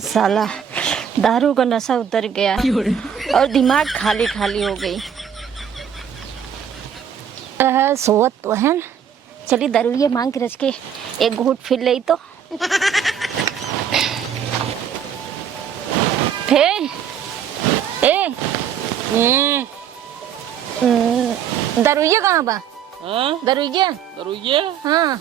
साला दारू का नशा उतर गया और दिमाग खाली खाली हो गई। सोवत तो है, चलिए दारूलिया मांग के रच के एक घूट फिर ले तो। फे ए दारूलिया कहाँ बा? दारूलिया दरुइये हाँ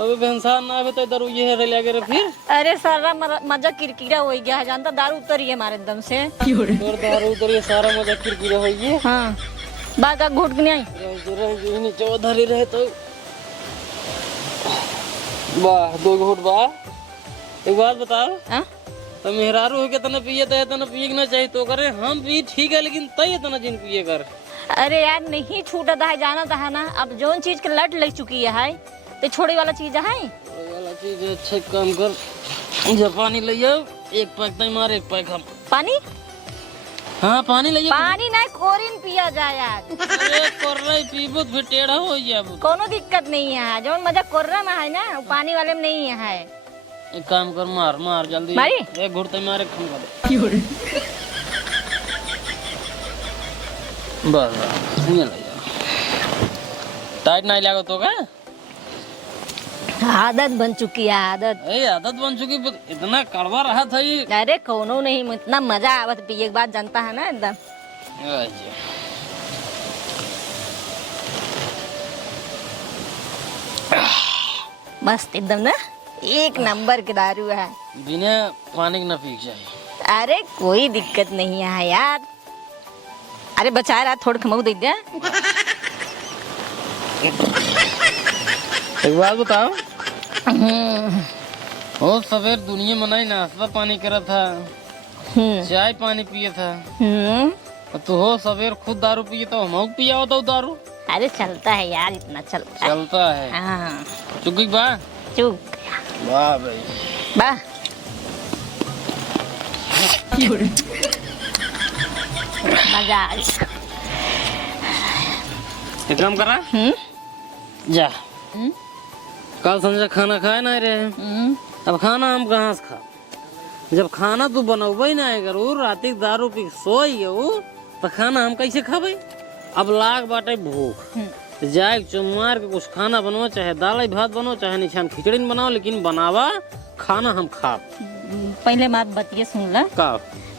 अबे भैंसा ना आवे तो दरुइये है रेलिया के रे फिर। अरे सारा मजा किरकिरा हो गया है, जानता दारू उतरी है हमारे एकदम से। और दारू उतर ये सारा मजा किरकिरा हो गई। हाँ बाका घुट के नहीं आई। रहे नीचे उधर ही रहे तो वाह दो घूट वाह। एक बात बताओ हाँ? तो मेहरारू हो के तना पिए तना पिए ना चाहिए तो करे हम भी ठीक है लेकिन तय तना जिन पिए कर। अरे यार नहीं छूटा था जाना था ना, अब जोन चीज के लट लग चुकी है तो छोड़े वाला चीज है। वाला चीज अच्छा काम कर, जब पानी ले जाओ एक पैक तय मार एक पैक हम पानी। हाँ पानी ले जाओ। पानी नहीं कोरिन पिया जाए यार। अरे कोर्रा पीबो फिर टेढ़ा हो जाबो। कोनो दिक्कत नहीं है, जोन मजा कोर्रा में है ना वो पानी वाले में नहीं है। एक काम कर मार मार जल्दी मारी? एक घुट तय मार एक खम कर बस ये ले जाओ। टाइट नहीं लागो तो का आदत बन चुकी है आदत। आदत बन चुकी इतना कड़वा रहा था ये। अरे कोनो नहीं, इतना मजा आवत पिए के बाद जानता है ना एकदम। मस्त एकदम ना, एक नंबर के दारू है। बिना पानी के ना पी चाहिए। अरे कोई दिक्कत नहीं है यार। अरे बचा रहा थोड़ा खमऊ दे दे। एक बात बताओ हो सवेर दुनिया मनाई नाश्ता पानी करा था, चाय पानी पिए था, तो हो सवेर खुद दारू पिए तो हम पिया होता हूँ दारू। अरे चलता है यार, इतना चलता है। हाँ चुकी बा चुप वाह भाई बा। मजा आ गया। एक काम करा जा कल संजय खाना खाए ना रे। अब खाना हम कहाँ से खा, जब खाना तू बनवे ना करू राती दारू पी सोई तो खाना हम कैसे खाबे। अब लाग बाटे भूख जाए चुमार के कुछ खाना बनवा, चाहे दाल भात बनो चाहे निशान खिचड़ी बनाओ, लेकिन बनावा खाना हम खा। पहले बात बतिए सुन ला का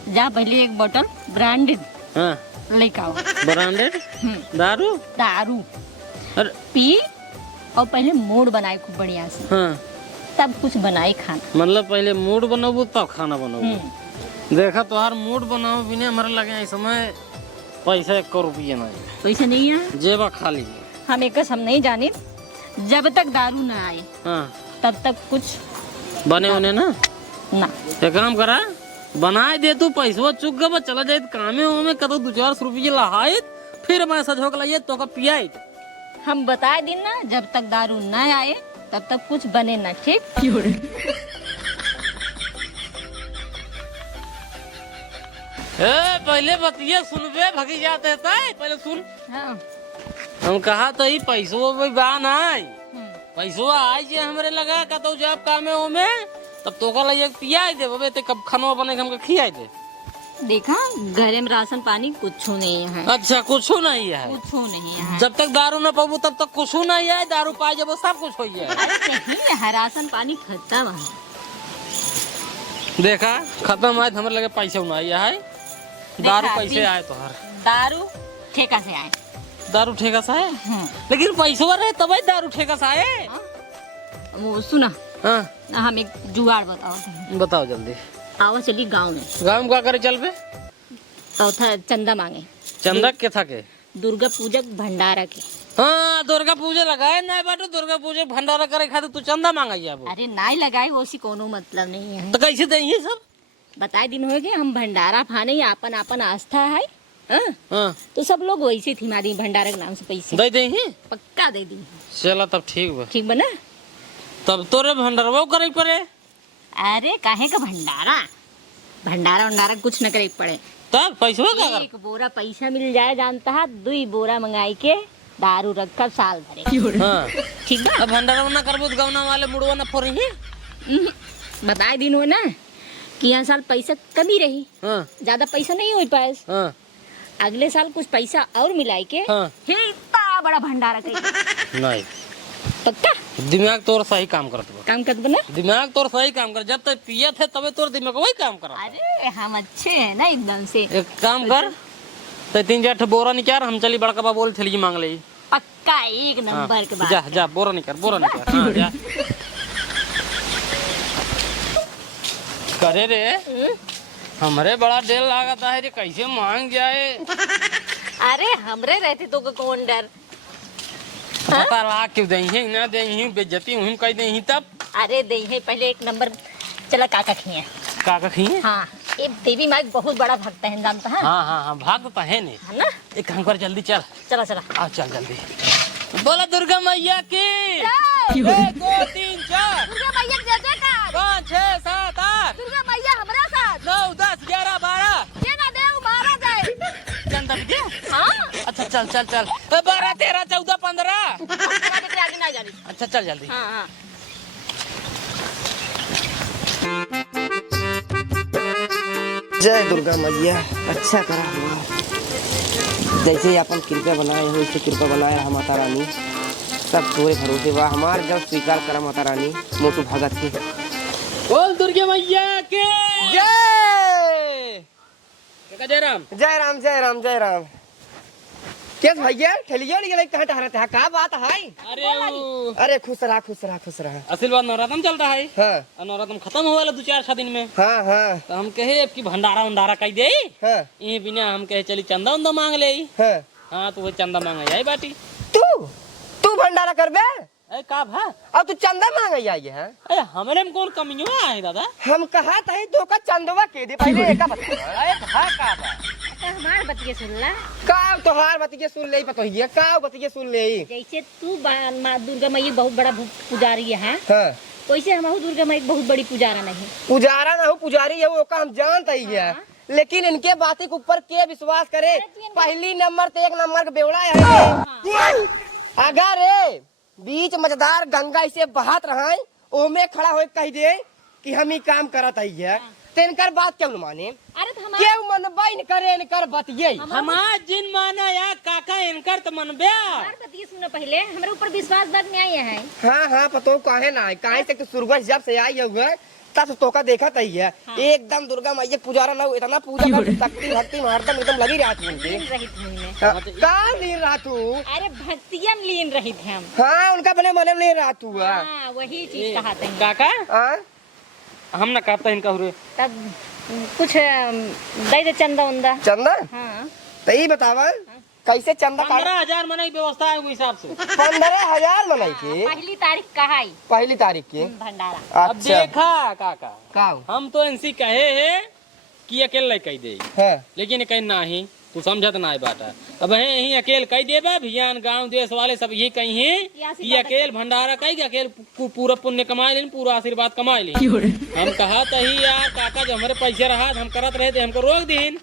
जा, पहले एक बोतल ब्रांडेड हाँ लेके आओ। ब्रांडेड दारू दारू अरे पी और पहले मूड बनाए खूब बढ़िया से, हाँ तब कुछ बनाए खाना। मतलब पहले मूड बनाबू तब खाना बनाबू। देखा तोहार मूड बनाओ बिना हमारे लगे इस समय पैसा 1 रुपया नहीं, पैसा नहीं है जेबा खाली। हम एक हम नहीं जाने, जब तक दारू ना आए हाँ तब तक कुछ बने होने ना। एक काम करा बनाए दे तू पैसा चुक गया चला जाए कामे में कदो 2-4 रुपये लहाए फिर मैं सजोक लाइए तो का पियाई। हम बताए दिन ना, जब तक दारू ना आए तब तक कुछ बने ना, ठीक। पहले बतिया सुनबे भगी जाते थे पहले सुन। हाँ। हम कहा तो ही पैसों में बान आई पैसों आई जे हमरे लगा कतो जब कामे हो में तब तो का लगे पियाई दे बबे ते कब खानो बने हमके खियाई दे। देखा घरे में राशन पानी कुछ नहीं है। अच्छा कुछ नहीं है, कुछ नहीं है। जब तक दारू न पाबू तब तक कुछ नहीं है, दारू पाए जब सब कुछ हो जाए। अरे नहीं है, राशन पानी खत्म है। देखा खत्म आए हमरे लगे पैसा नहीं है, दारू कैसे आए तो हर दारू ठेका से आए। दारू ठेका से आए लेकिन पैसा रहे तब दारू ठेका से आए। वो सुना हाँ हम एक जुगाड़ बताओ। बताओ जल्दी। आवा चली गांव में। गांव में क्या करे चल पे तो था चंदा मांगे। चंदा के था के दुर्गा पूजक भंडारा के। हाँ दुर्गा पूजा लगाए ना बाटो दुर्गा पूजा भंडारा करे खाते तू चंदा मांगाई अब। अरे नाई लगाए वो सी कोनो मतलब नहीं है। तो कैसे देंगे सब बताए दिन हो गए हम भंडारा फाने आपन आपन आस्था है। हाँ तो सब लोग वैसे थी मारी भंडारा के नाम से पैसे दे देंगे पक्का दे दी। चला तब ठीक बा। ठीक बना तब तोरे भंडारवा करे पड़े। अरे काहे का भंडारा भंडारा भंडारा कुछ न करे पड़े। तब पैसा का कर? एक बोरा पैसा मिल जाए जानता है, 2 बोरा मंगाई के दारू रखकर साल भरे। हाँ ठीक बा। अब भंडारा ना करबो तो गौना वाले मुड़वा ना फोड़ी। बताए दिन हो ना कि यहाँ साल पैसा कमी रही, हाँ ज्यादा पैसा नहीं हो पाए, हाँ अगले साल कुछ पैसा और मिलाई के हाँ इतना बड़ा भंडारा करी। नहीं, पक्का दिमाग तोर सही काम करत बा, काम कर बना। दिमाग तोर सही काम कर, जब तक पिया थे तबे तोर दिमाग वही काम कर। अरे हम अच्छे हैं ना एकदम से। एक काम कर, तो 3-4 बोरा निकाल, हम चली बड़का बा बोल थली मांग ले। पक्का एक नंबर के बात। जा जा बोरा निकाल, बोरा निकाल। हाँ जा करे रे, हमरे बड़ा डेल लागता है रे, कैसे मांग जाए। अरे हमरे रहते तो का कौन डर। पता ला क्यों दही ना दही, बेइज्जती हूँ कह दही तब। अरे दे है पहले एक नंबर। चला काका खिए। काका खिए। हाँ ये देवी माई बहुत बड़ा भक्त है, जानता है। हाँ हाँ हाँ भाग तो है नहीं है ना। एक काम कर, जल्दी चल। चला चला आ चल जल्दी। बोला दुर्गा मैया की। जय। 1 2 3 4 दुर्गा मैया जय जयकार। 5 6 7 8 दुर्गा मैया हमारे साथ। 9 10 11 12 ये ना देव मारा जाए। चंदा दे। हाँ अच्छा चल चल चल, 12 13 14 15। आगे ना जानी। अच्छा चल जल्दी। हाँ हाँ जय दुर्गा मैया, अच्छा करा हुआ। जैसे ही अपन कृपा बनाए हो वैसे कृपा बनाया है माता रानी, सब तोरे भरोसे बा। हमार जब स्वीकार करा माता रानी, मोटू भगत के। बोल दुर्गा मैया की जय जय राम। जय राम जय राम जय राम। क्या भैया ठेलिया नहीं कहाँ टहरते हैं, का बात है? अरे अरे खुश रहा खुश रहा खुश रहा। आशीर्वाद नवरात्रम चल रहा है। हाँ और नवरात्रम खत्म हो वाला 2-4 दिन में। हाँ हाँ तो हम कहे अब की भंडारा वंडारा कह दे, हाँ ये बिना हम कहे चली चंदा उंदा मांग ले। हाँ। हाँ तो वो चंदा मांगा जाए बाटी। तू भंडारा करबे? अरे का भा, अब तू चंदा मांग आई है? अरे हमरे में कौन कमियों है दादा। हम कहा था तो का चंदवा के दे पहले एका बता। अरे भा का बा हमार बतिया सुन ला। का तोहार बतिये सुन ले पतो हिया, का बतिये सुन ले। जैसे तू माँ दुर्गा मैया बहुत बड़ा पुजारी है, हाँ वैसे हम दुर्गा मैया बहुत बड़ी पुजारा नहीं। पुजारा ना हो पुजारी है वो का हम जानते ही है, लेकिन इनके बातें के ऊपर के विश्वास करे। पहली नंबर तो 1 नंबर का बेवड़ा है। अगर बीच मजेदार गंगा इसे बहात रहा ओमे खड़ा हो कह दे कि हम ही काम करत है, तो इनकर बात क्यों न माने? अरे तो क्यों मनबाई न करे इनकर बतिये? हमार जिन माना या काका इनकर तो मनबे। हमार बतिया सुनो पहले, हमारे ऊपर विश्वास बात में आई है। हाँ हाँ पतो काहे ना, काहे से सूरज जब से आई हुआ तब से तोका देखा तही है। एकदम दुर्गा मैया पुजारा ना इतना पूजा कर, शक्ति भक्ति हरदम एकदम लगी रहती उनकी। लीन रहित हूँ मैं। का लीन रहा तू? अरे भक्तिया में लीन रहित हम। हाँ उनका बने मने में नहीं रहा तू। हाँ वही चीज कहते हैं। काका हाँ हम ना कहता इनका हुए तब कुछ दे दे चंदा उंदा। चंदा हाँ तो ये बतावा कैसे चंदा 15,000 मना की व्यवस्था है उस हिसाब से। 15,000 मनाई थी पहली तारीख कहाई पहली तारीख की। भंडारा। अब अच्छा देखा काका, का हम तो इनसे कहे है कि अकेले कह दे, है लेकिन कहीं नहीं तू समझत ना है बात। अब है यही अकेले कह देबा, भियान गांव देश वाले सब यही कही है कि अकेले भंडारा कही, अकेले पूरा पुण्य कमाए लेन, पूरा आशीर्वाद कमाए लेन। हम कहा तही यार काका जो हमारे पैसे रहा हम करत रहे थे, हमको रोक दीन।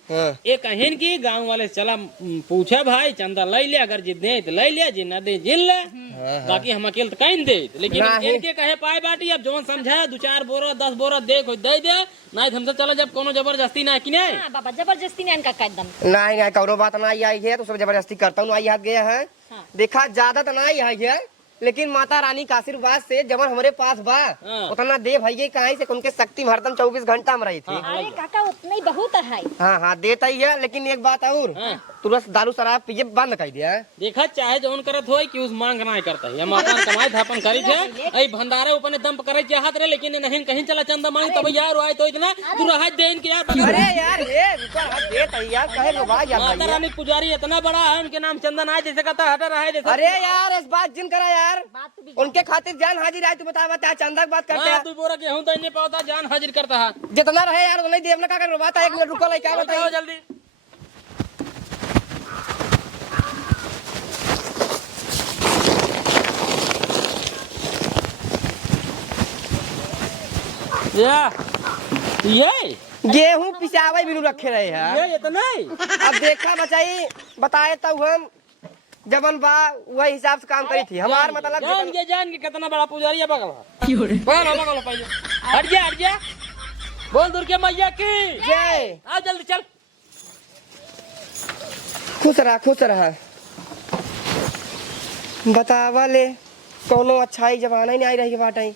एक कहिन की गांव वाले चला पूछे भाई चंदा ले ले, अगर जिद दे तो ले ले, जिद न दे जिन ले, बाकी हम अकेले तो कहीं दे। लेकिन इनके कहे पाए बाटी, अब जो समझा 2-4 बोरा 10 बोरा दे दे नहीं हमसे चला, जब कोनो जबरदस्ती ना कि नहीं। हाँ बाबा जबरदस्ती ने इनका कदम। नहीं नहीं कौनो बात नहीं आई है तो सब जबरदस्ती करता हूँ। आई हाथ गया है। हाँ। देखा ज्यादा तो नहीं आई है, लेकिन माता रानी का आशीर्वाद से जब हमारे पास बा उतना दे भैया कहीं से उनके शक्ति में हरदम 24 घंटा में रही थी। अरे काका उतना ही बहुत है। हाँ हाँ देता ही है, लेकिन एक बात और तुरंत दारू शराब पिए बंद कर दिया। देखा चाहे जौन करत होई कि उस मांग ना करता है, हम अपन कमाई थापन करी थे, ए भंडारे ऊपर दम करे चाहत रहे, लेकिन नहीं कहीं चला चंदा मांग तब यार आए तो इतना तू रहा देन के यार। अरे यार ये ऊपर हाथ देता ही यार, कहे भाई यार माता रानी पुजारी इतना बड़ा है, उनके नाम चंदा ना है जैसे कहता हटा रहा है जैसे। अरे यार इस बात जिन करा यार, बात तो भी उनके खातिर जान हाजिर आए। तू बता बता चंदा की बात करते हाँ हैं। तू बोरा गेहूं तो नहीं पाता जान हाजिर करता है। जितना रहे यार उतना ही देवना का कर बात है। 1 मिनट रुको ले क्या बताओ बताओ जल्दी। ये गेहूं पिसावे बिनु रखे रहे हैं। ये इतना ही। अब देखा बचाई बताए तो हम जबन बा वही हिसाब से काम करी थी। हमार मतलब जान के कितना बड़ा पुजारी है बगल बगल बगल पहले हट जा बोल दुर्गा मैया की जय। आ जल्दी चल। खुश रहा। बतावा ले कोनो अच्छाई जमाना ही नहीं आई रही बाटे।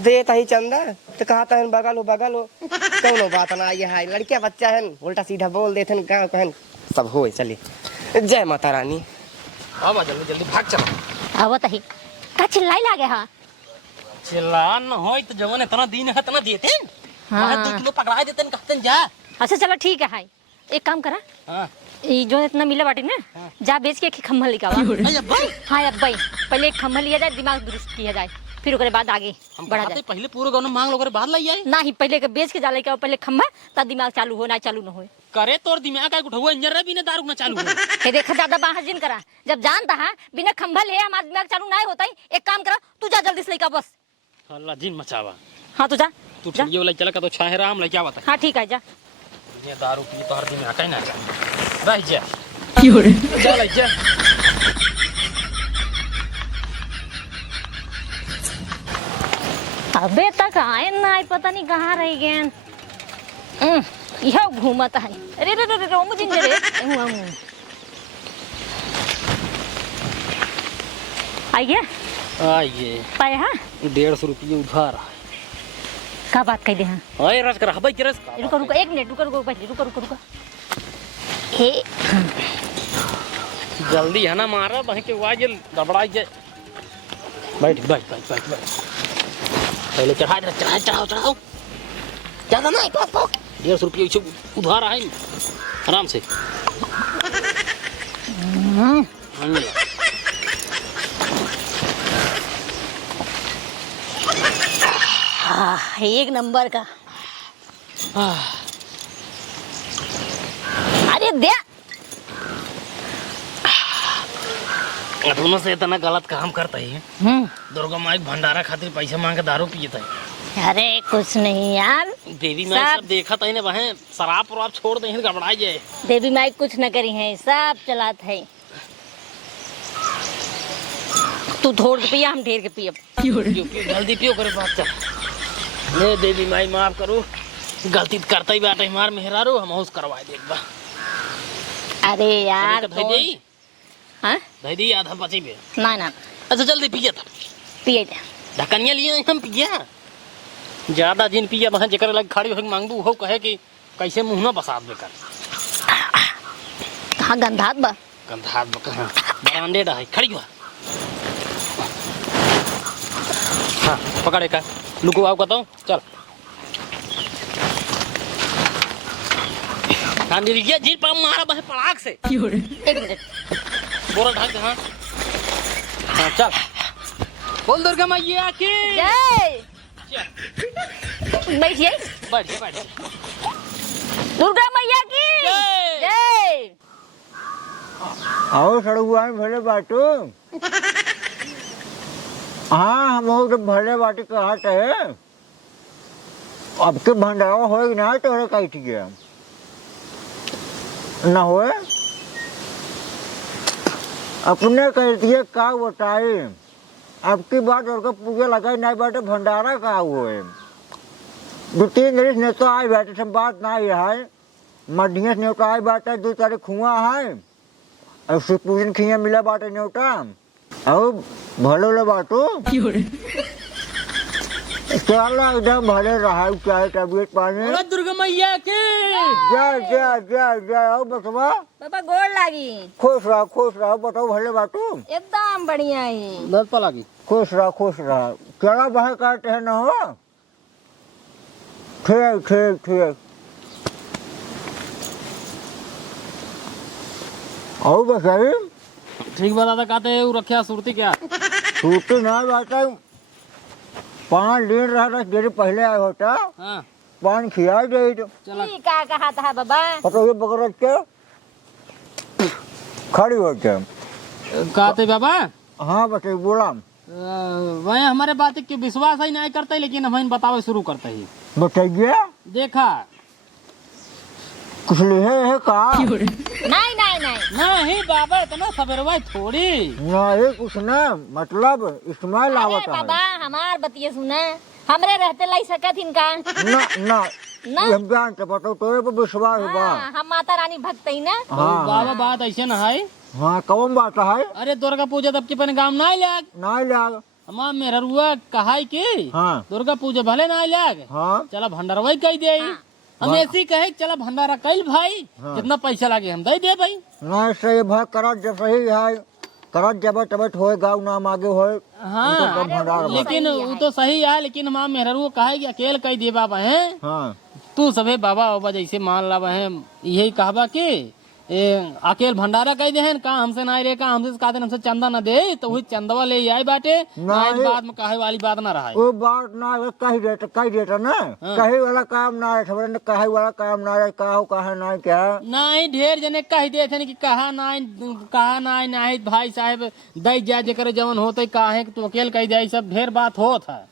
दे तही चंदा तो कहा तहन बगल हो कोनो बात ना आई है। लड़किया बच्चा है उल्टा सीधा बोल देथन का कहन सब होए चली। जय माता रानी। आवा जल्दी जल्दी भाग चल। आवत ही का चिल्लाई लागे हा। चिल्ला न होई तो जवन इतना दिन है इतना देते हाँ। 2 किलो पकड़ा देते कहते जा। अच्छा चलो ठीक है हाय एक काम करा हाँ ये जो इतना मिला बाटी ना जा बेच के एक खम्भा लिखावा। हाँ अब भाई पहले एक खम्भा लिया जाए दिमाग दुरुस्त किया जाए फिर उसके बाद आगे हम बढ़ा कहते जाए। पहले पूरे गांव में मांग लो करे बाद लाई आई ना ही पहले के बेच के जा लेके आओ पहले खम्भा तब दिमाग चालू हो ना चालू ना हो। करे तोर दिमाग का उठवा इंजर भी ना दारू ना चालू हो। ये देखा ज्यादा बाहर करा जब जानता है बिना खम्भा ले हमारा दिमाग चालू ना होता ही। एक काम करा तू जा जल्दी से लेकर बस। अल्लाह जिन मचावा। हाँ तू जा तू जा। ये वाला चला का तो छाहे राम ले क्या बता। हाँ ठीक है जा। ये दारू पी तो हर दिन आका ही ना रह जा चल जा। अबे तक आए ना आए पता नहीं कहाँ रह गए। यह घूमता है। अरे रे रे रे मुझे आइए आइए पाए हाँ 150 रुपये उधार का बात कह दे। हाँ है रस कर हबई रस रुको रुको 1 मिनट रुको पहले रुको हे जल्दी है ना मारा बह के वाज दबड़ा जाए। बैठ बैठ बैठ बैठ बैठ पहले चढ़ाओ ज्यादा ना 150 रुपये उधार है आराम से। एक नंबर का। अरे दे अपनों से इतना गलत काम करता है। दुर्गा माई भंडारा खातिर पैसा मांग के दारू पीता है। अरे कुछ नहीं यार देवी माई सब देखा था वह शराब वराब छोड़ दे गड़बड़ा जाए। देवी माई कुछ न करी है सब चलात है। तू थोड़ के पिया हम ढेर के पियब। जल्दी पियो करे बात चल। ले देवी माई माफ करो गलती करता ही बाटे मार मेहरारू हम होश करवा दे। अरे यार धई दे हाँ धई दी आधा बची में ना ना अच्छा जल्दी पिया था पिए जा। ढकनिया लिए हम पिया ज्यादा जिन पिया वहां जेकर लग खड़ी हो मांगबू हो कहे कि कैसे मुंह ना बसात बेकर। कहाँ गंधात बा गंधात कहां बरांडे है खड़ी हुआ। हाँ पकड़े का लुको आओ कहता हूँ चल। हाँ निर्गिया जी पर मारा बहे पड़ाक से। 1 मिनट बोरा ढक दे। हाँ हाँ चल बोल दुर्गा मैया की जय। बैठिए बैठ बैठ दुर्गा मैया की जय। जय। आओ सड़ुआ भले बाटू। हाँ हम तो भले बाटी कहते है अब के भंडारा होएगी ना तोरे कैट गया ना होए अपने कह दिए का बताए अब की बात और पूजा लगाई नहीं बैठे भंडारा का हुए 2-3 दिन नेता आए बैठे सब बात नहीं है मध्य नेता आए बैठे 2 तारीख खुआ है और उससे पूजन खिया मिला बाटे नेता अब भले ले बाटो चल एकदम भले रहा चाहे तबियत पानी। दुर्गा मैया की जय जय जय जय आओ बसवा पापा गोड़ लागी खुश रहो बताओ भले बाटू एकदम बढ़िया है। लत पा लगी खुश रहो चला बहे काटे है ना हो ठीक ठीक ठीक आओ बसाई ठीक बता था कहते हैं रखा सुरती क्या छूटी ना बाटा 5 दिन रहा जेरी पहले आया होता हाँ पान खिया दे चला ई का कहा था बाबा पता ये बकरा के खड़ी होते कहते बाबा हाँ बटे बोला वह हमारे बात के विश्वास ही नहीं करते लेकिन हम बतावे शुरू करते ही बताइए देखा कुछ ले है का नहीं नहीं नहीं नहीं बाबा इतना सवेरवा थोड़ी नहीं कुछ ना मतलब इस्तेमाल अरे आवत बाबा है हमार बतिये सुना हमरे रहते लाई सकत इनका ना ना ना हम जानते बताओ तोरे पर विश्वास बा। हाँ, हम माता रानी भक्त ही ना। हाँ बाबा बात ऐसे ना है। हाँ कौन बात है? अरे दुर्गा पूजा तब के पन गाँव ना लाग ना लाग। हमार मेरा रुआ कहा की हाँ दुर्गा पूजा भले ना लाग हाँ चला भंडारा कह दे। हम ऐसे ही कहे चला भंडारा कल भाई जितना पैसा लागे हम दे दे भाई। ना सही भाई करत जब सही है करत जब तब होए गाँव नाम आगे होए। हाँ भंडारा लेकिन वो तो सही है लेकिन हमार मेहरा रुआ कहा कि अकेले कह दे बाबा है हाँ तू सबे बाबा बाबा जैसे मान ला है यही कहबा के अकेल भंडारा कह दे का हमसे ना रे का हमसे का हमसे चंदा ना दे तो वही चंदवा ले आई बाटे ना इस बात में कहे वाली बात ना रहा। वो बात ना कही देता ना कही वाला काम ना है खबर कहे वाला काम ना है कहा ना क्या नहीं ढेर जने कह दे थे कि कहा ना भाई साहब दई जा जकर जवन होते काहे तू अकेले कह दे सब ढेर बात होत है।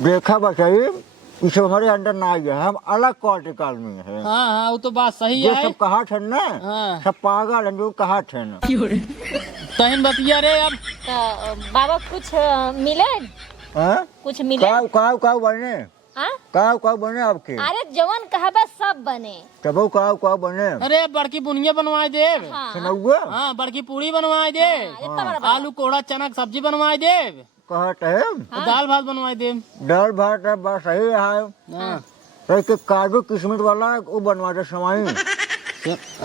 देखा बताइए इस हमारे अंदर ना आ गया हम अलग क्वालिटी का आदमी है। हाँ हाँ वो तो बात सही जो है। सब कहा थे ना हाँ। सब पागल है जो कहा थे ना तहन बतिया रे अब तो बाबा कुछ मिले हाँ? कुछ मिले काव बने हाँ? काव बने आपके अरे जवन कहबा सब बने। तब काव बने अरे बड़की बुनिया बनवाए दे। हाँ। सुनौआ हाँ बड़की पूड़ी बनवाए दे इतना बड़ा आलू कोड़ा चना की सब्जी बनवाए दे कहते है दाल भात बनवाए दे। दाल भात है बस सही है हाँ तो काजू किशमिश वाला वो बनवा दे समाई।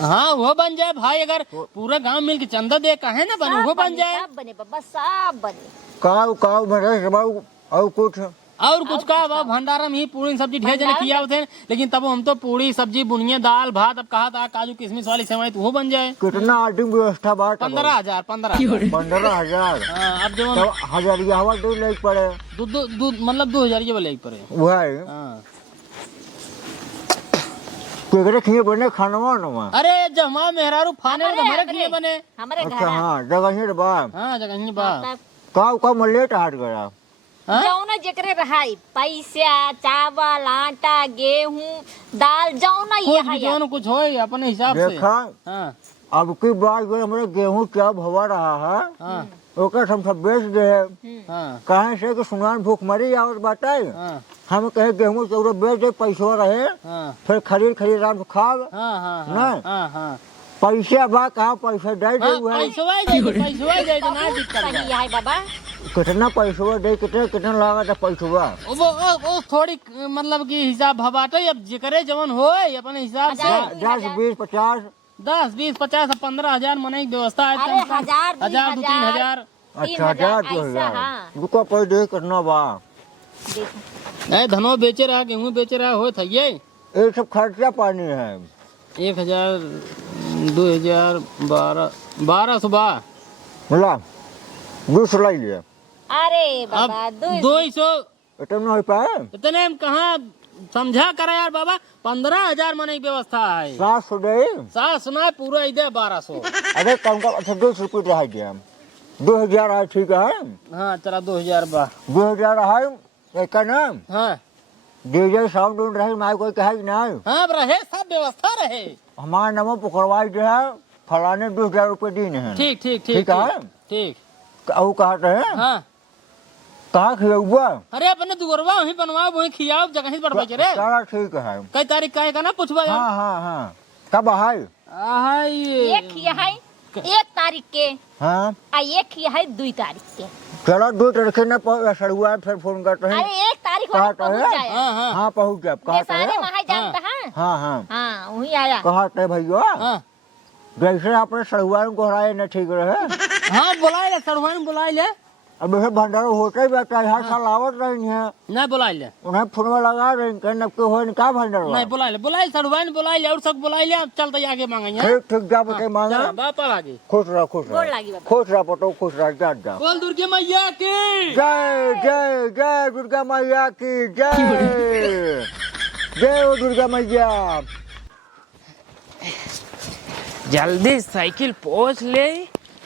हाँ वो बन जाए भाई अगर पूरा गांव मिल के चंदा दे कहे ना बने वो बन जाए। सब बने बाबा सब बने। काव मेरे और कुछ और कुछ का बाबा भंडारा में ही पूरी सब्जी ढेर जने किया होते हैं लेकिन तब हम तो पूरी सब्जी बुनिया दाल भात अब कहा था काजू किशमिश वाली सेवाई तो वो बन जाए। कितना आदमी व्यवस्था बात 15,000 15,000 अब जो तो हजारिया हवा दूध ले पड़े दूध मतलब 2,000 ये बोले पड़े। वही हाँ। केकरे खिए बने खानवा नवा। अरे जमा मेहरारू फाने में हमारे खिए बने। हमारे अच्छा घर हाँ जगह ही बा हाँ जगह ही बा काव मलेट हाट गया जौना जेकरे रहाई पैसा चावल आटा गेहूं दाल जौना ये कुछ भी जो कुछ हो अपने हिसाब से। देखा हाँ अब की बात जो हमारे गेहूँ क्या भवा रहा है हाँ ओकर हम सब बेच दे हाँ कहे से कि सुनान भूख मरी आवत बाटे हाँ हम कहे गेहूँ चौरा बेच दे पैसा रहे हाँ फिर खरीद राम को खाब हाँ हाँ नहीं हाँ हाँ पैसा बा कहाँ पैसा दे दे हुआ है पैसवा जाए तो ना दिक्कत सही है। है बाबा। कितना पैसा दे कितना लागत है पैसा वो थोड़ी मतलब कि हिसाब भबाटे अब जिकरे जवन हो अपने हिसाब से 10 20 50 10 20 50 15,000 मने की व्यवस्था है अरे तो 1000 2 3,000 अच्छा 1000 ऐसा हाँ। रुको पैसा दे कितना बा देखो नहीं धनो बेचे रहा गेहूँ बेचे रहा हो था ये ये सब खर्चा पानी है 1,000 2,000 1200 बोला 200 लाई लिया अरे अब बाबा 200 इतना हो पाए इतने में कहाँ समझा करा यार बाबा 15,000 मने की व्यवस्था है 700 दे सास सुना पूरा इधर 1200। अरे कम का अच्छा 200 रुपये रहा दिया 2000 है ठीक है हाँ चला 2,000 बा 2000 है एक नाम हाँ डीजे साउंड उन रहे माय कोई कहे कि नहीं हाँ रहे सब व्यवस्था रहे। हमारा नाम पकड़वाई जो है फलाने 2000 रुपये दिन है ठीक ठीक ठीक ठीक है ठीक वो कहते हैं हाँ कहाँ खिलौआ अरे अपने दुगरवा वहीं बनवाओ वहीं खियाओ जगह ही पर बचे रे। सारा ठीक है कई तारीख का है का ना पूछवा यार। हाँ कब है एक ही है 1 तारीख के हाँ आ एक ही है 2 तारीख के। चलो 2 तारीख न सड़ुआ फिर फोन करते हैं अरे 1 तारीख को कहते पहुंच हैं जाए। हाँ हाँ हाँ पहुँच जाए कहते सारे हैं वहाँ जानता है। हाँ हाँ वही आया। कहते भैया हाँ जैसे आपने सड़ुआ को हराए न ठीक रहे हाँ बुलाए ले सड़वान बुलाए ले अब ऐसे भंडारा होता ही रहता है हर साल आवत रही है नहीं बुलाए ले उन्हें फोन में लगा रहे हैं नब के हो का भंडारा नहीं बुलाए सड़वान बुलाए ले और सब बुलाए ले अब चलते आगे मांगे ठीक ठीक जा बते मांगा बापा आगे खुश रह गोड़ लागी बाबा। खुश रह पटो खुश रह जा बोल दुर्गे मैया की जय जय जय दुर्गा मैया की जय जय हो दुर्गा मैया। जल्दी साइकिल पहुंच ले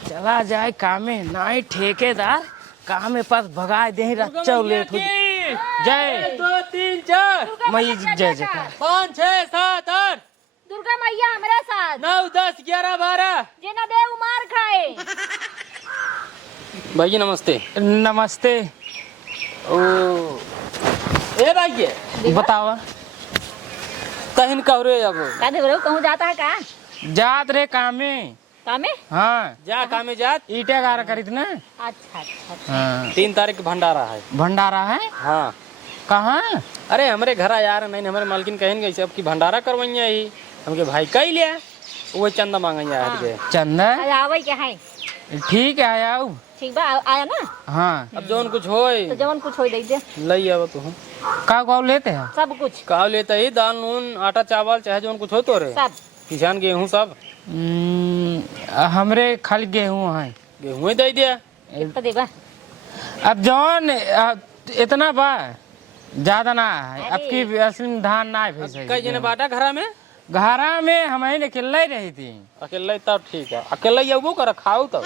चला जाए कामे नाई ठेकेदार काम में पास भगा दे रच्चा लेट हो जय 2 3 4 मई जय जयकार 5 6 7 8 दुर्गा मैया हमारे साथ 9 10 11 12 जेना देव मार खाए। भाई जी नमस्ते। नमस्ते ओ ए भाई बतावा तहिन कहरे अब का दे बरो कहूं जाता है का जात रे कामे कामे हाँ जा कामे जात ईटे गारा करीत ना। अच्छा अच्छा हाँ 3 तारीख भंडारा है। भंडारा है हाँ कहाँ? अरे हमरे घर यार नहीं हमारे मालकिन कहें गई अब की भंडारा करवाइया ही हमके भाई कही लिया वो चंदा मांगैया हट गए। चंदा आज आवे क्या है ठीक है आओ। ठीक बा आया ना हाँ अब जौन कुछ होए तो जवन कुछ होई दे दे लई अब तू का लेते हैं सब कुछ का लेता ही दाल नून आटा चावल चाहे जौन कुछ हो तो रे सब किसान गेहूं सब हमरे खाली गेहूँ है। गेहूं ही दे दिया। कितना देबा अब जौन इतना बा ज्यादा ना है। अब की असली धान ना है कई जने बाटा घरा में घरा में हमें अकेला ही रही थी। अकेले तब ठीक है अकेले अबो कर खाऊ तब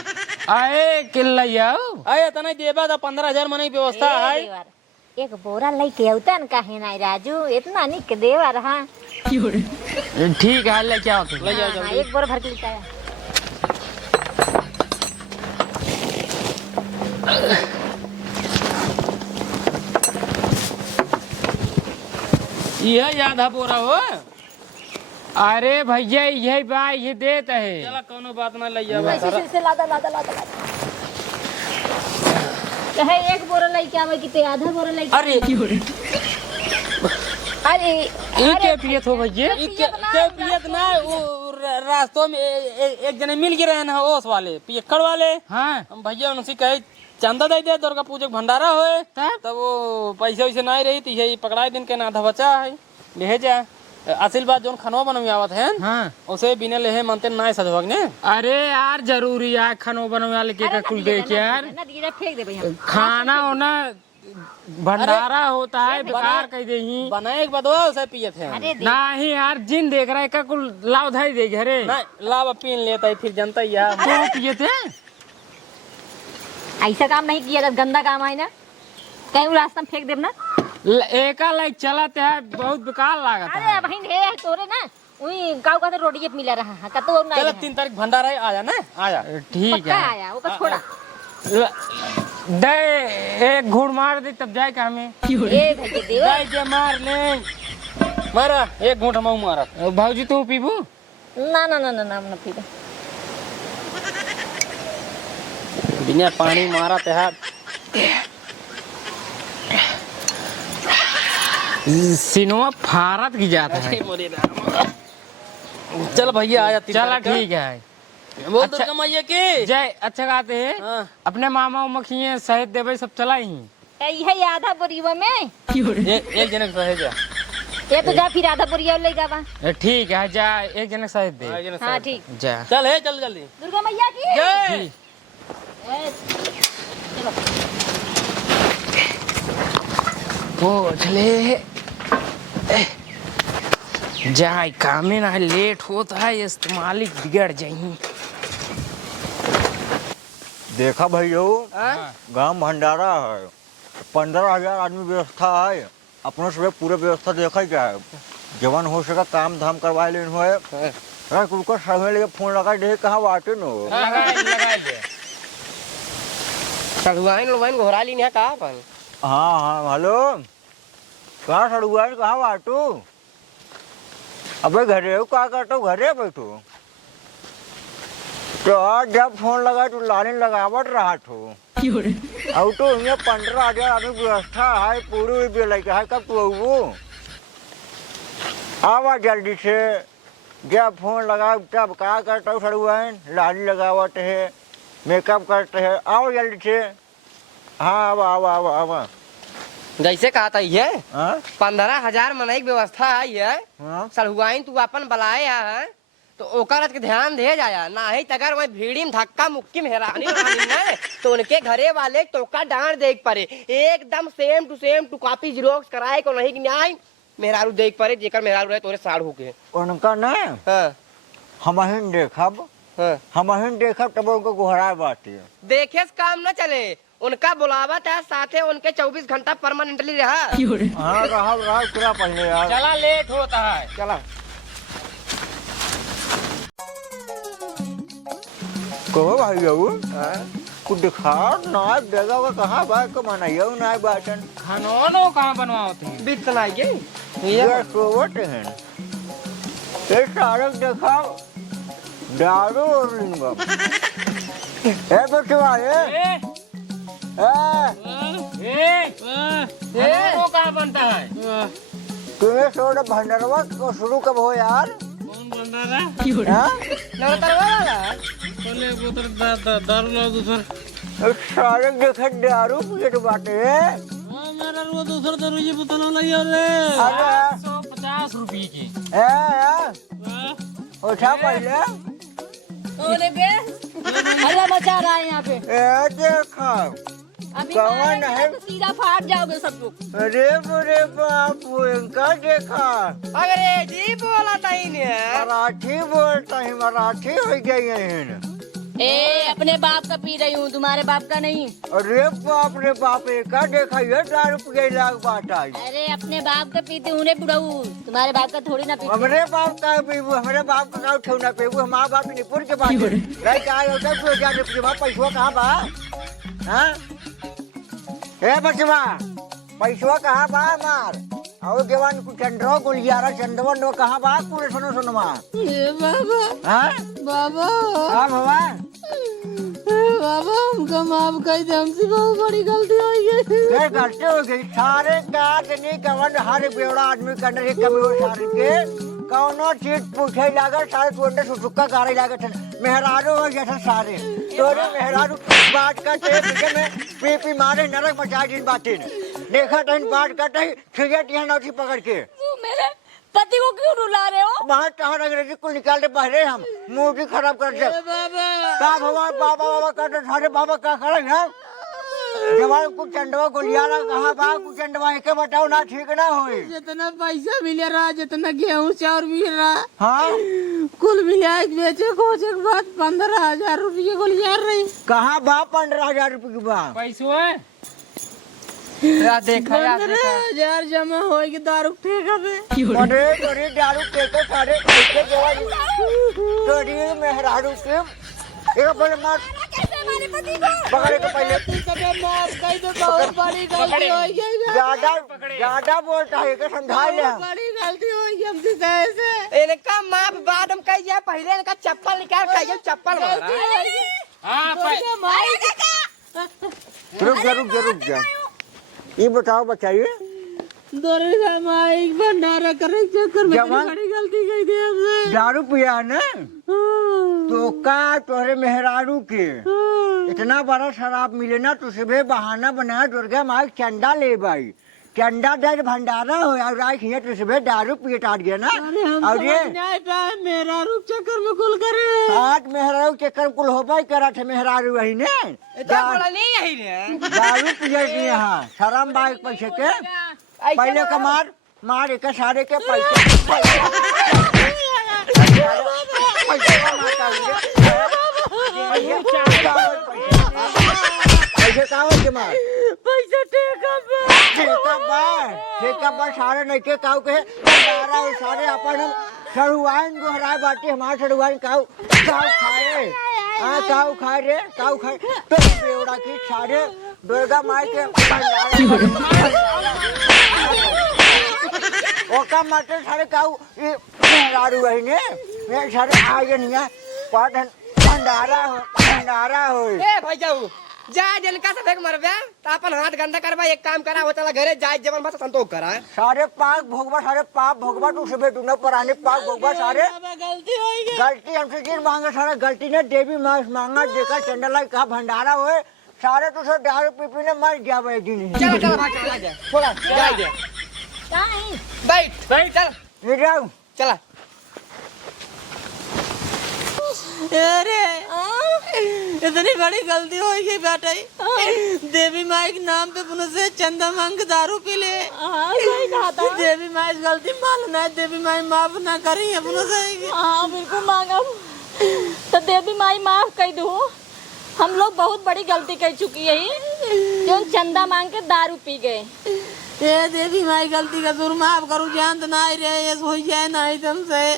आए किल्ला आए तना देबा तो 15,000 मने की व्यवस्था है। एक बोरा लेके औतन काहे ना राजू इतना निक देवा रहा। ठीक है ले क्या होता ले जाओ हाँ, जल्दी। एक बोरा भर के लेके आया। यह आधा बोरा हो अरे भैया यही बा ये देता है। चला कोनो बात ना ले जावा से लादा लादा लादा कहे एक बोरा लेके आवे कि आधा बोरा लेके अरे अरे ये क्या पियत हो भैया? के पियत ना वो रास्तों में एक जने मिल गिरे हैं ना ओस वाले पियक्कड़ वाले। हाँ हम भैया उनसे कहे चंदा दे दे दुर्गा पूजा के भंडारा होए तब वो पैसे वैसे नहीं रही थी यही पकड़ाए दिन के ना आधा बचा है ले जा आशीर्वाद जोन खनवा बनवे आवत है हाँ उसे बिना लेहे मानते ना सजवग ने। अरे यार जरूरी है खानो बनवे वाले के का कुल देख यार ना दीदा फेंक दे भैया खाना होना भंडारा होता है बेकार कह दे ही बनाए के बाद वो उसे पियत है अरे दे नहीं यार जिन देख रहा है का कुल लाभ धाई दे घरे ना लाभ पीन लेता है फिर जनता यार तो पियत है। ऐसा काम नहीं किया गंदा काम है ना कहीं रास्ता में फेंक देब ना। एका लाइक चलत है बहुत बेकार लागत है। अरे बहन है तोरे ना वही गाँव का तो रोडिये पे मिला रहा है कतो ना चलो 3 तारीख भंडारा है आया ना आया ठीक पक्का है आया वो का छोड़ा दे एक घूर मार दे तब जाए का हमें ए भैया देवा जाए के मार ले मारा एक घूंट मऊ मारा भाजी तू पीबू ना ना ना ना ना ना पीबा बिना पानी मारा तेहार सिनोवा फारत की जाता है। चल भैया आया चला ठीक है बोल अच्छा। दुर्गा मैया की जय अच्छा गाते हैं हाँ। अपने मामा मखिए शहीद देवे सब चला ही यही आधा बोरीवा में एक जने के सहे जा ये तो जा फिर आधा बोरिया ले जावा। ठीक है जा एक जने शहीद दे एक जने हाँ सहे। ठीक जा चल है चल जल्दी दुर्गा मैया की जय ए, चलो पोछ ले जाए कामे ना लेट होता है इस्तेमाल बिगड़ जाही। देखा भैया गांव भंडारा है 15,000 आदमी व्यवस्था है अपनों से पूरे व्यवस्था देखा क्या है जवान हो सका काम धाम करवा लेन हो अरे कुछ समय लेके फोन लगा दे कहाँ बाटे नो सड़ुआइन लोवाइन घोरा ली कहा अपन हाँ हाँ हेलो कहाँ सड़ुआइन कहाँ बाटू अबे घरे हो क्या करते हो घरे बैठो तो आज जब फोन लगा तो लाइन लगावट रहा तो अब तो यहाँ 15,000 आदमी व्यवस्था है पूरी बेलैका है कब तू वो आवा जल्दी से जब फोन लगा तब क्या करता हूँ सड़ुआइन लाइन लगावट है मेकअप करते हैं आओ जल्दी से हाँ आवा आवा आवा आवा जैसे कहा था ये हाँ 15,000 मनाई की व्यवस्था है ये हाँ सड़ुआइन तू अपन बुलाए है तो ओकर के ध्यान दे जाया ना ही अगर वही भीड़ी में धक्का मुक्की में हैरानी है तो उनके घरे वाले टोका डांट देख पड़े एकदम सेम टू कॉपी जीरोक्स कराए को नहीं न्याय मेहरारू देख पड़े जेकर मेहरारू रहे तोरे साढ़ होके उनका ना हाँ हमहिन देखब हाँ हमहिन देखब तब उनको गुहरा बाती देखे से काम न चले उनका बुलावा था साथे उनके 24 घंटा परमानेंटली रहा हाँ रहा पूरा पहले यार चला लेट होता है चला कहो भाई जाऊ कुछ दिखा ना जगह का कहाँ बात को मनाइयो ना बाटन खानो कहाँ बनवाते हैं बीतना ये ये सोवट हैं ये सारे देखा दारू और लिंगम। ए बचवा वो कहाँ बनता है? तुम्हें सोडा भंडारवा को शुरू कब हो यार? कौन भंडारा? हाँ? नवतरवा वाला पहले बोतल दारू लाओ दूसर। सारे देखा दारू पिए तो बाटे है। मेरा वो दूसरा दारू की बोतल लाइए रे। 150 रुपये की। उठा पहले। ओले बे हल्ला मचा रहा है यहाँ पे। ए देखा अभी कौन मारेंगे है? तो सीधा फाट जाओगे सब लोग। अरे बापू इनका देखा अंग्रेजी बोला था इन्हें। मराठी बोलता है, मराठी हो गई है। ए अपने बाप का पी रही हूँ, तुम्हारे बाप का नहीं। अरे बाप रे बाप, का देखा ये दारू पिए लाग बात आई। अरे अपने बाप का पीते उन्हें बुढ़ाऊ, तुम्हारे बाप का थोड़ी ना पीते। हमारे बाप का पीबू, हमारे बाप का क्यों ना पीबू? हमारे बाप निपुर के पास रह क्या होता है? 2000 रुपये पैसा कहाँ बा? हाँ ए बचवा पैसा कहाँ बा मार? और जवान चंद्रो गुलियारा चंदवन नो कहाँ बा? पूरे सुनो सुनो माँ। बाबा हाँ बाबा हाँ बाबा बाबा हमको माफ कर दे, हमसे बहुत बड़ी गलती हो गई। क्या गलती हो गई? सारे गाँव नहीं कवन हर बेवड़ा आदमी के अंदर एक कमी हो सारे के कौनो चीज पूछे लागत सारे तू अंदर सुसुक्का गाड़ी लागत मेहरारू हो जैसा सारे तोरे मेहरारू बात करते पीछे में पी पी मारे नरक मचा दिन बातें देखा तन बात करते सिगरेट यहाँ नौची पकड़ के। तू मेरे पति को क्यों रुला रहे हो? बाहर टहर अंग्रेजी को निकालते पहले हम मूड खराब कर दे का भगवान बाबा बाबा करते सारे बाबा का करे ना जवान कुछ चंडवा गुलियारा कहाँ बा? कुछ चंडवा एक बताओ ना ठीक ना होई। जितना पैसा मिले रहा, जितना गेहूँ चाउर मिल रहा, हाँ कुल मिला बेचे खोचे के बाद 15,000 रुपये गुलियार रही। कहाँ बा 15,000 रुपये की बा? पैसो है? देखा 15,000 जमा होगी दारू ठेका पे। अरे तोरी दारू के सारे पैसे जवान तोरी मेहरारू के एक पहले मार पकड़े को पहले माफ कर दो, बहुत बड़ी गलती हो गई। ज्यादा बोलता है कि समझा ले। बड़ी गलती हो गई हमसे कैसे? इनका माफ बाद हम कही जाए, पहले इनका चप्पल निकाल कहिए चप्पल मारा। हाँ रुक जा ये बताओ बताइए माइक भंडारा करने के चक्कर में जवान- बड़ी गलती की थी हमसे। दारू पिया ना तो का तोहरे मेहरारू के इतना बड़ा शराब मिले ना तो सुबह बहाना बनाया दुर्गा माई चंदा ले भाई चंदा दर भंडारा हो और रात हिया तो सुबह दारू पिए टाट गया ना। और ये मेरा रूप चक्कर में कुल करे आज मेहरारू चक्कर कुल हो पाई करा थे मेहरारू वही ने इतना बोला नहीं यही ने दारू पिए की यहाँ शराब बाइक पैसे के पहले का मार एक सारे के पैसे कावल के मार पैसा ठेका बा सारे नहीं के काऊ के सारे अपन सरुआइन को हराए बाटे हमारे सरुआइन काऊ खाए हाँ काऊ खाए रे काऊ खाए तो बेवड़ा की सारे दुर्गा माई के ओका माटे सारे काऊ ये मेहरारू है ने मैं सारे आगे नहीं है पाठन भंडारा हो ए भैया जा जनका से देख मरबे तो अपन हाथ गंदा करबा, एक काम करा हो चला घरे जाए जवन बस संतोष करा सारे पाप भोगवा सारे पाप भोगवा तू सुबह तू न पराने पाप भोगवा सारे गलती हमसे जिन मांगा सारा गलती ने देवी मांगा देखा चंडला का भंडारा होए सारे तू सब दारू पी ने मर जावे दिन चल चल भाग चला जा थोड़ा जा दे बैठ चल ये जाओ चला। अरे इतनी बड़ी गलती हो गई बेटा, देवी माई के नाम पे पुनः से चंदा मांग के दारू पी ले। देवी माई गलती मालूम है, देवी माई माफ ना करी है पुनः से। हाँ बिल्कुल मांगा तो देवी माई माफ कर दू। हम लोग बहुत बड़ी गलती कर चुकी है जो चंदा मांग के दारू पी गए। ये देवी माई गलती का दूर माफ करू जान तो ना रहे ये हो जाए ना तुमसे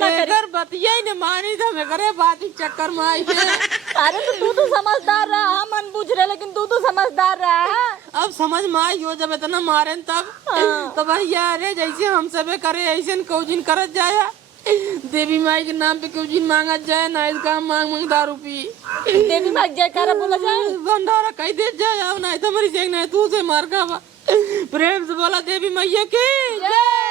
कर बतिया ही नहीं मानी था मैं करे बात ही चक्कर में आई है। अरे तो तू समझदार रहा, हम अनबुझ रहे लेकिन तू तो समझदार रहा। अब समझ में आई हो जब इतना मारे तब तो भैया अरे जैसे हम सब करे ऐसे कौजिन करत जाया देवी माई के नाम पे क्यों जिन मांगा जाए ना इसका मांग मांग दारू पी देवी माँ जयकारा बोला जाए। भंडारा कहीं दे जाए नहीं तो मरी जाए नहीं तू से मार खावा। प्रेम से बोला देवी मैया की जय।